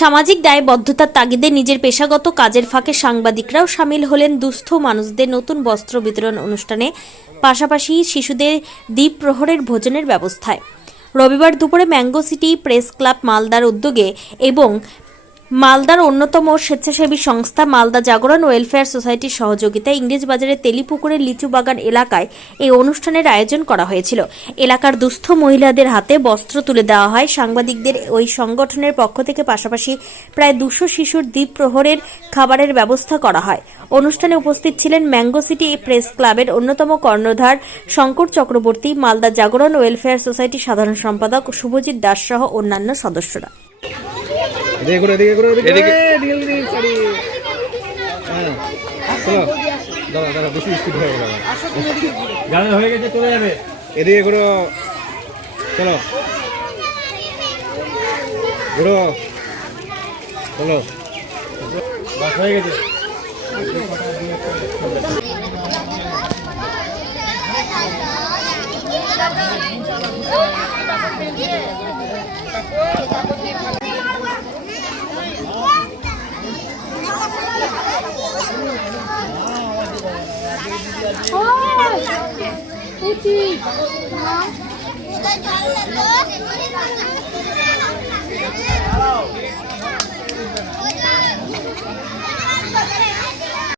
সামাজিক দায়বদ্ধতার তাগিদে নিজের পেশাগত কাজের ফাঁকে সাংবাদিকরাও সামিল হলেন দুস্থ মানুষদের নতুন বস্ত্র বিতরণ অনুষ্ঠানে, পাশাপাশি শিশুদের দ্বীপ প্রহরের ভোজনের ব্যবস্থায়। রবিবার দুপুরে ম্যাঙ্গো সিটি প্রেস ক্লাব মালদার উদ্যোগে এবং মালদার অন্যতম স্বেচ্ছাসেবী সংস্থা মালদা জাগরণ ওয়েলফেয়ার সোসাইটির সহযোগিতায় ইংরেজবাজারের তেলিপুকুরের লিচু বাগান এলাকায় এই অনুষ্ঠানের আয়োজন করা হয়েছিল। এলাকার দুস্থ মহিলাদের হাতে বস্ত্র তুলে দেওয়া হয়। সাংবাদিকদের ওই সংগঠনের পক্ষ থেকে পাশাপাশি প্রায় দুশো শিশুর দ্বীপ প্রহরের খাবারের ব্যবস্থা করা হয়। অনুষ্ঠানে উপস্থিত ছিলেন ম্যাঙ্গো সিটি প্রেস ক্লাবের অন্যতম কর্ণধার শঙ্কর চক্রবর্তী, মালদা জাগরণ ওয়েলফেয়ার সোসাইটির সাধারণ সম্পাদক শুভজিৎ দাস সহ অন্যান্য সদস্যরা। এদিকে করো এদিকে করো এদিকে হ্যাঁ চলো দাঁড়া দাঁড়া বেশি স্পিড হয়ে গেল গাড়ি হয়ে গেছে চলে এদিকে করো চলো ঘুরো চলো হয়ে গেছে Thank you. উচিত